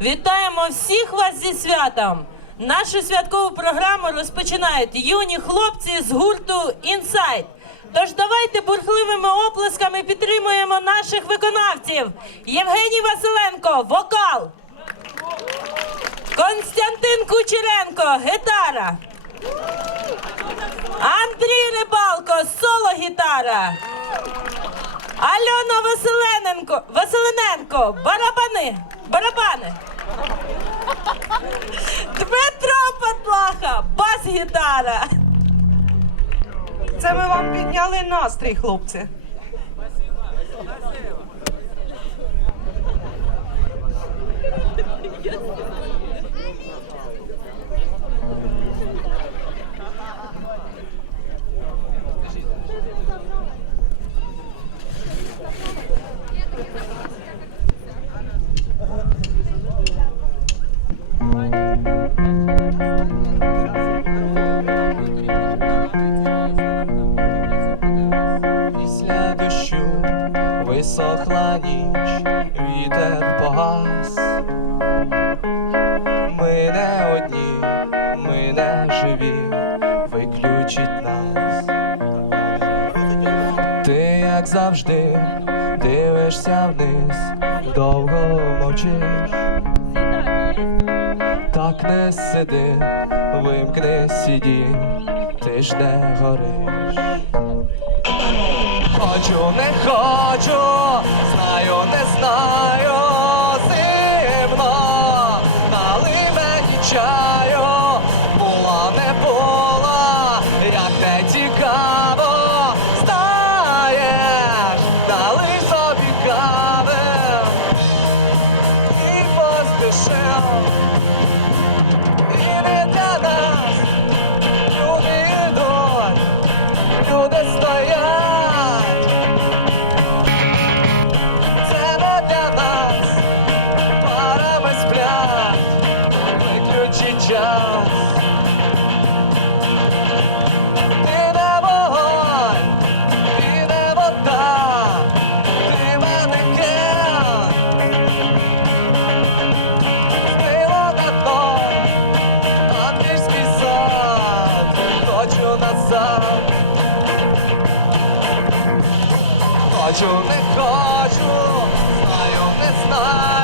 Вітаємо всіх вас зі святом! Нашу святкову програму розпочинають юні хлопці з гурту Інсайт. Тож давайте бурхливими оплесками підтримуємо наших виконавців. Євгеній Василенко, вокал. Константин Кучеренко, гітара. Андрій Рибалко, соло гітара. Альона Василененко, Василененко, барабани, барабани. Дмитро Патлаха, бас-гітара. Це ми вам підняли настрій, хлопці. Висохла ніч, вітер погас. Ми не одні, ми не живі, виключить нас. Ти, як завжди, дивишся вниз, довго мовчиш. Так не сиди, вимкни сіді, ти ж не гориш. Хочу, не хочу, знаю, не знаю, зимно, дали мені чаю, хочу. Хочу, не хочу, знаю, не знаю,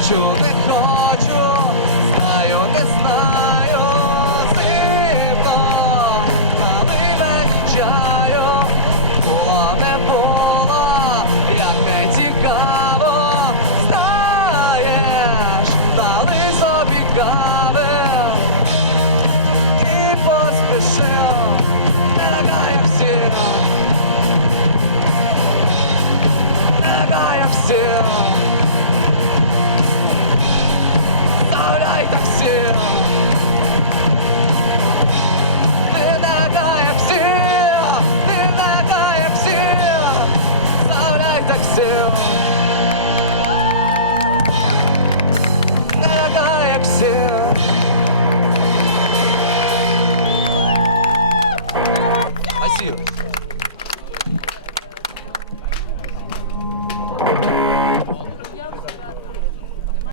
хочу, не хочу.